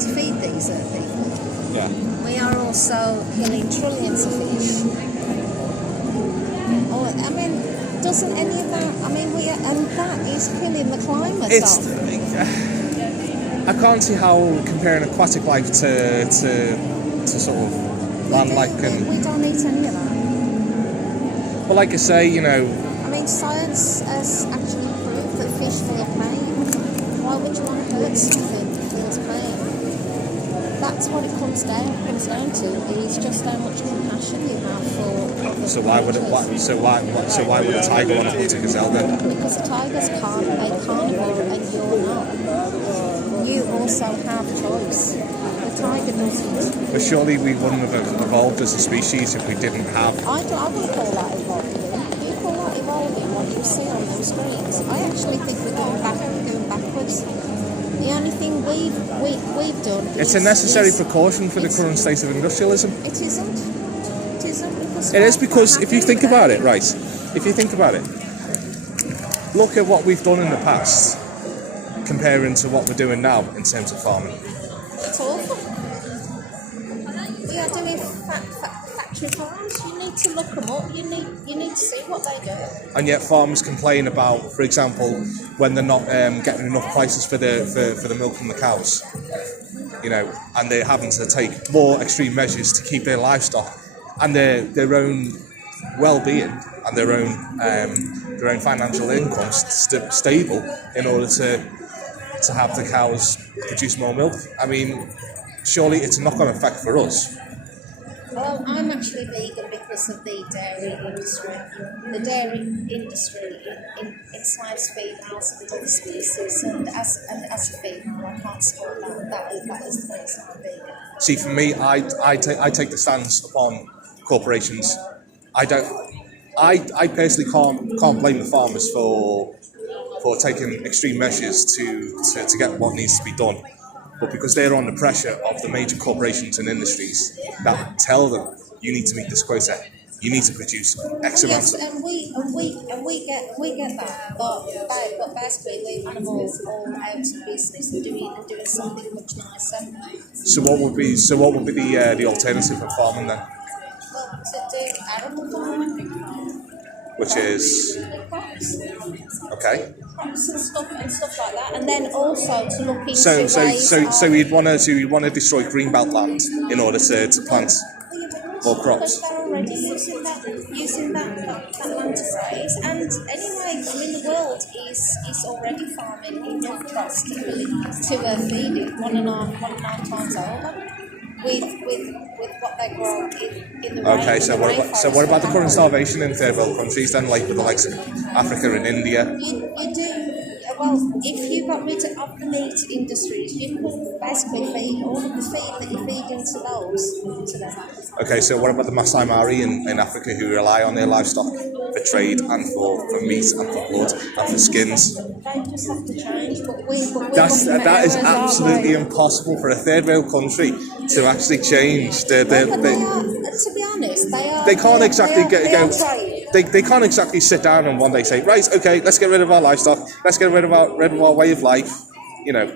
to feed these people. Yeah. We are also killing trillions of fish. Oh, I mean, doesn't any of that? I mean, and that is killing the climate. I can't see how comparing aquatic life to sort of land life can. We don't eat any of that. But like I say, you know. I mean, science has actually proved that fish feel pain. Why would you want to hurt something that feels pain? That's what it comes down to. Is just how much compassion you have for. So why would a tiger want to eat a gazelle then? Because the tigers can't. They carnivore, and you're not. You also have choice. The tiger doesn't. But surely we wouldn't have evolved as a species if we didn't have. I wouldn't call that evolving. You call that evolving what you see on those screens. I actually think we're going backwards. The only thing we've done. It's a necessary precaution for the current state of industrialism. It isn't. It is because if you think about it, right? If you think about it, look at what we've done in the past, comparing to what we're doing now in terms of farming. It's awful. We are doing factory farms. You need to look them up. You need to see what they do. And yet farmers complain about, for example, when they're not getting enough prices for the milk from the cows, you know, and they're having to take more extreme measures to keep their livestock and their own well-being and their own financial income stable in order to have the cows produce more milk. I mean, surely it's a knock-on effect for us. Well, I'm actually vegan because of the dairy industry. The dairy industry enslaves females with other species, and as a female, I can't support that. That is the reason I'm vegan. See, for me, I take the stance upon corporations. I personally can't blame the farmers for taking extreme measures to get what needs to be done. But because they're under pressure of the major corporations and industries that tell them you need to meet this quota, you need to produce X amount. Yes, and we get that, but basically leave animals all out of business and doing something much nicer. So what would be the alternative of farming then? Well, to do arable farming, which is okay. Crops and stuff like that, and then also to look into So we'd want to destroy greenbelt land in order to plant more crops. They're already using that land to graze, and anyway, I mean the world is already farming enough crops to feed it 1.5 times over. With what they grow in the rain. Okay, so what about the current starvation in third world countries then, like with the likes of Africa and India? You do. Well, if you got rid of the meat industries, you could basically feed all of the feed that you feed into them. Okay, so what about the Masai Mara in Africa who rely on their livestock for trade and for meat and for blood and for skins? They just have to change, but that is absolutely impossible for a third world country to actually change. To be honest, they can't exactly They can't exactly sit down and one day say, right, okay, let's get rid of our livestock, let's get rid of our way of life, you know.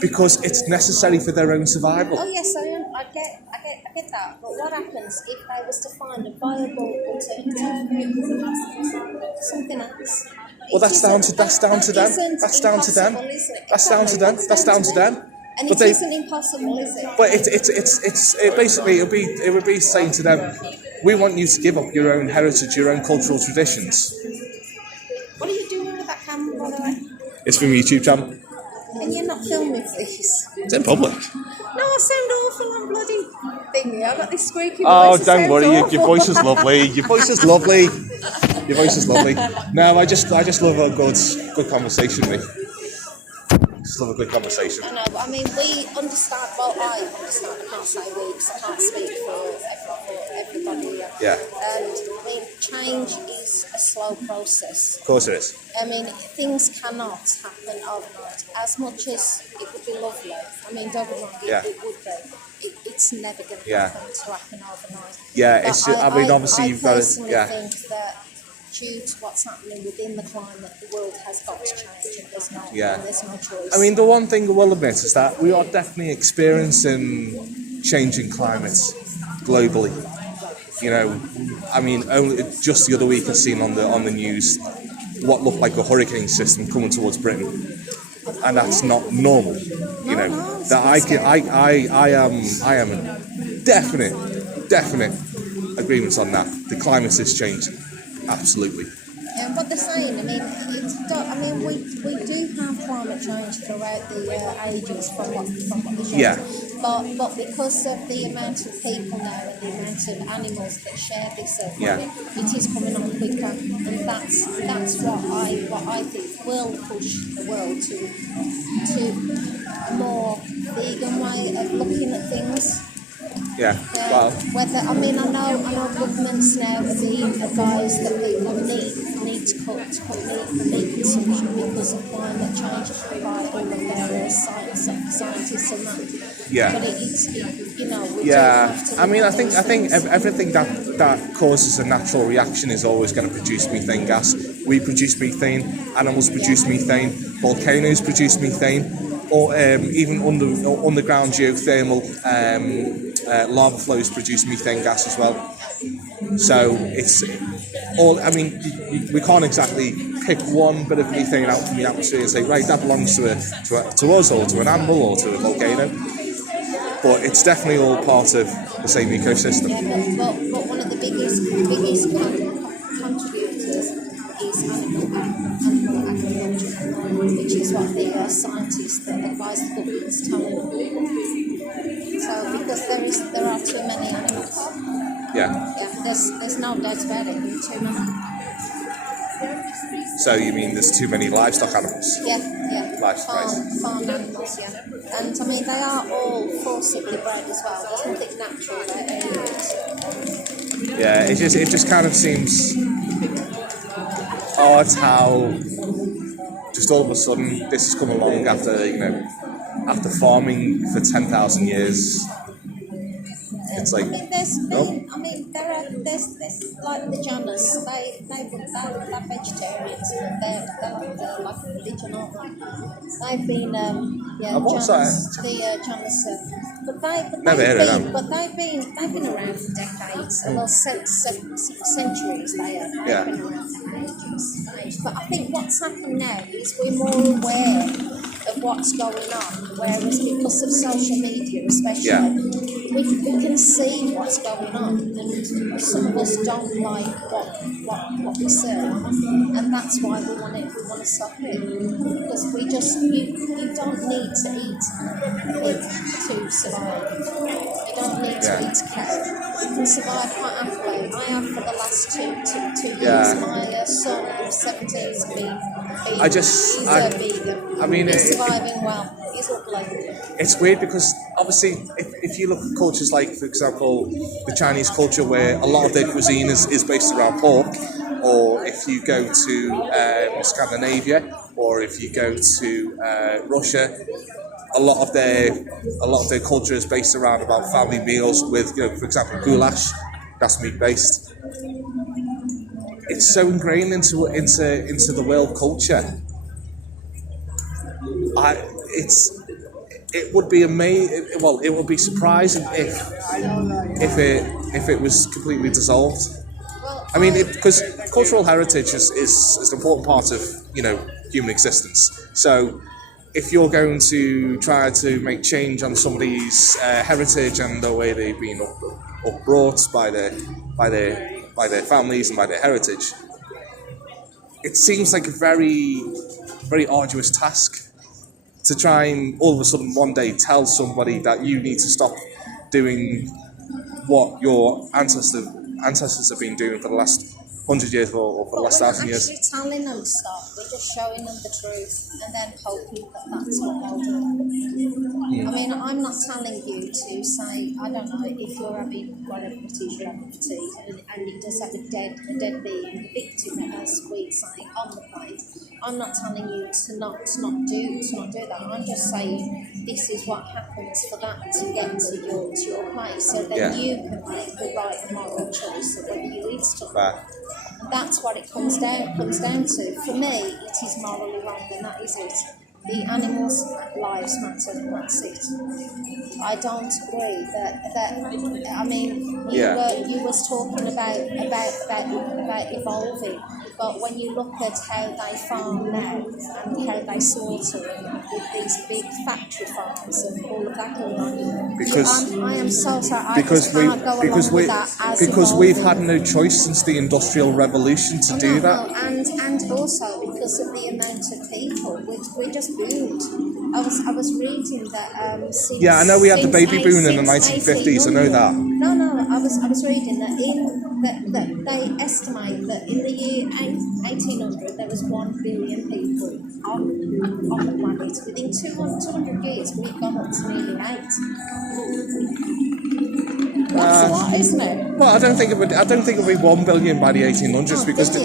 Because it's necessary for their own survival. Oh yes, I get that. But what happens if they was to find a viable alternative, something else? Well, that's down to them. That's down to them. And it isn't impossible, is it? But it would be saying to them, we want you to give up your own heritage, your own cultural traditions. What are you doing with that camera, by the way? It's from YouTube channel. And you're not filming, please. It's in public. No, I sound awful on bloody thingy. I've got this squeaky voice. Oh, don't worry, your voice is lovely. Your voice is lovely. Your voice is lovely. No, I just love a good conversation, mate. Just love a good conversation. I know, but I mean, we understand. Well, I understand. I can't say we because I can't speak for everybody here. Yeah. And I mean, change is a slow process. Of course it is. I mean, things cannot happen overnight. As much as it would be lovely, I mean, don't get me wrong, it would be. It's never going to happen overnight. Yeah, it's. I mean, obviously you've got to. I personally think that due to what's happening within the climate, the world has got to change, and there's no choice. I mean, the one thing I will admit is that we are definitely experiencing changing climates globally. You know, I mean, only just the other week I've seen on the news what looked like a hurricane system coming towards Britain, and that's not normal. You know, that I am in definite agreements on that. The climate is changing, absolutely. And what they're saying, we do have climate change throughout the ages from what they show. Yeah. But because of the amount of people now and the amount of animals that share this climate, it is coming on quicker, and that's what I think will push the world to a more vegan way of looking at things. Yeah. Well. I know governments now are being advised that people need to cut meat consumption because of climate change by all of their scientists and that. Yeah. But it's we do have to. I mean, I think everything that causes a natural reaction is always going to produce methane gas. We produce methane. Animals produce methane. Volcanoes produce methane. Or even underground geothermal lava flows produce methane gas as well. So it's all. I mean, we can't exactly pick one bit of methane out from the atmosphere and say, right, that belongs to us or to an animal or to a volcano. But it's definitely all part of the same ecosystem. Yeah, but one of the biggest contributors is animal agriculture, which is what the scientists that advise the governments tell them. So because there are too many animals. Yeah. There's no doubt about it. There are too many. So you mean there's too many livestock animals? Yeah. Farm animals, yeah. And I mean, they are all forcibly bred as well. There's nothing natural about any of it. Yeah, it just kind of seems odd how just all of a sudden this has come along after farming for 10,000 years. It's like there's like the Janus. They're vegetarians, but they're like a religion, aren't they? They've been what's Janus, that? the Janus. Never They've been around for decades, well, centuries. They've been around for ages. But I think what's happened now is we're more aware of what's going on, whereas because of social media, especially, we can see what's going on, and some of us don't like what we see, and that's why we want to stop it, because you don't need to eat pig to survive. You don't need to eat cow. You can survive quite happily. I have for the last two years. My son, who's 17, has been vegan. I mean, he's surviving well. He's lovely. It's weird because obviously if you look at cultures like, for example, the Chinese culture, where a lot of their cuisine is based around pork, or if you go to Scandinavia, or if you go to Russia, a lot of their culture is based around about family meals with, for example, goulash. That's meat based. It's so ingrained into the world culture. It would be amazing. Well, it would be surprising if it was completely dissolved. I mean, because cultural heritage is an important part of human existence. So, if you're going to try to make change on somebody's heritage and the way they've been upbrought by their families and by their heritage, it seems like a very, very arduous task to try and all of a sudden one day tell somebody that you need to stop doing what your ancestors have been doing for the last 100 years or for the last 1,000 years. We're not actually telling them to stop, we're just showing them the truth and then hoping that that's what they'll do. I mean, I'm not telling you to say, I don't know, if you're having whatever it is you're having for tea and it does have a dead being, a victim, a squid, say, on the plate, I'm not telling you to not do that. I'm just saying this is what happens for that to get to your place, so that you can make the right moral choice of whether you eat stuff. Right. And that's what it comes down to. For me, it is morally wrong, and that is it. The animals' lives matter, and that's it. I don't agree that I mean, you was talking about evolving, but when you look at how they farm now and how they slaughter with these big factory farms and all of that going on, because I am so sorry. Because we've had no choice since the Industrial Revolution to do that. And also because of the amount of people, we just boomed. I was reading that since, yeah, I know we had the baby boom in the 1950s. I know that. No, I was reading that that they estimate that in the year 1800 there was 1 billion people on the planet. Within 200 years, we've gone up to nearly 8. That's a lot, isn't it? Well, I don't think it would be 1 billion by the 1800s because.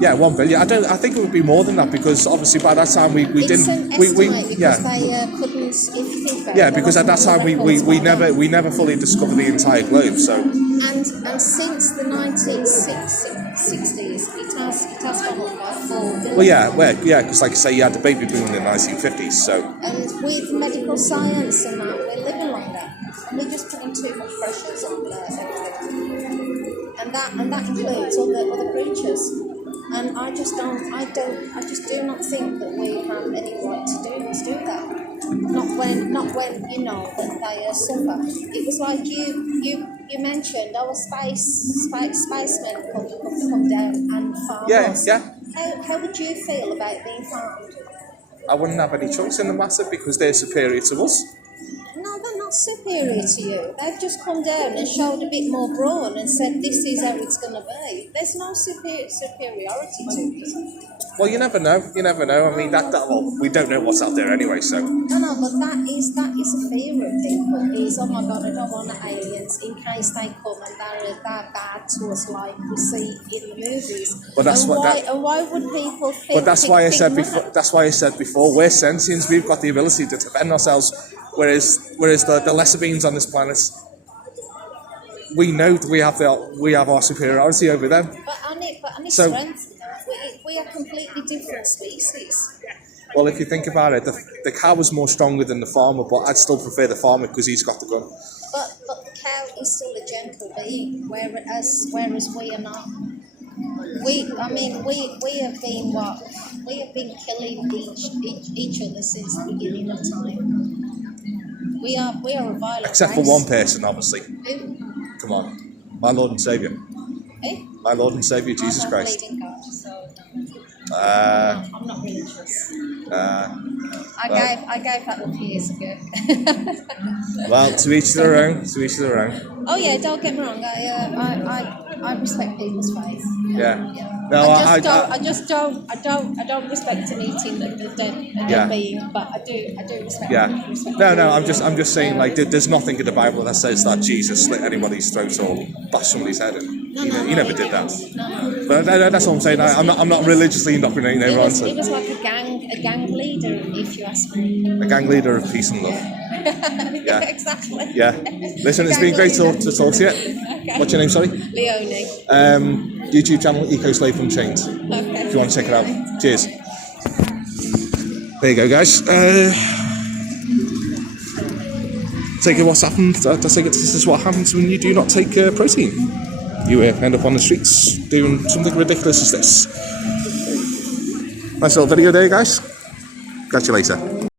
Yeah, 1 billion. I think it would be more than that because obviously by that time we it's didn't. An estimate because they couldn't. If you think about it, because at that time we never fully discovered the entire globe. So. And since the 1960s, it has gone up by 4 billion. Well, because like I say, you had the baby boom in the 1950s. So. And with medical science and that, we're living longer, and we're just putting too much pressures on everything. And that includes all the other creatures. And I just do not think that we have any right to do that. Not when you know that they suffer. It was like you mentioned, spacemen come down and farm us. Yeah. How would you feel about being farmed? I wouldn't have any choice in the matter because they're superior to us. No, they're not superior to you. They've just come down and showed a bit more brawn and said this is how it's going to be. There's no superiority to it. Well, you never know. I mean, we don't know what's out there anyway, so. No, but that is a fear of people. Is, oh my God, I don't want aliens in case they come and they're bad to us like we see in the movies. But that's why would people think? But that's why I said before. That's why I said before. We're sentients. We've got the ability to defend ourselves. Whereas the lesser beings on this planet, we know that we have our superiority over them. But on strength, we are completely different species. Well, if you think about it, the cow is more stronger than the farmer, but I'd still prefer the farmer because he's got the gun. But the cow is still a gentle being, whereas we are not. We have been what? We have been killing each other since the beginning of time. We are a violent Except race. for one person, obviously. Who? Come on. My Lord and Saviour. Eh? My Lord and Saviour, Jesus Christ. I'm not believing God, so I'm not religious. I gave that up years ago. Well, to each their own. Oh yeah, don't get me wrong. I respect people's faith. Yeah. No, I don't respect an eating the dead being, but I do respect. Yeah. Respect No. I'm just saying, like, there's nothing in the Bible that says that Jesus slit anybody's throat or bashed somebody's head in. He never did that. No. But that's what I'm saying. I'm not religiously indoctrinating everyone. It was like a gang leader, if you ask me. A gang leader of peace and love. Yeah, exactly. Yeah. Listen, it's been great to talk to you. Okay. What's your name, sorry? Leonie. YouTube channel Eco Slave Unchained. Okay. If you want to check it out. Cheers. There you go, guys. Take it what's happened. This is what happens when you do not take protein. You end up on the streets doing something ridiculous as this. Nice little video there, guys. Catch you later.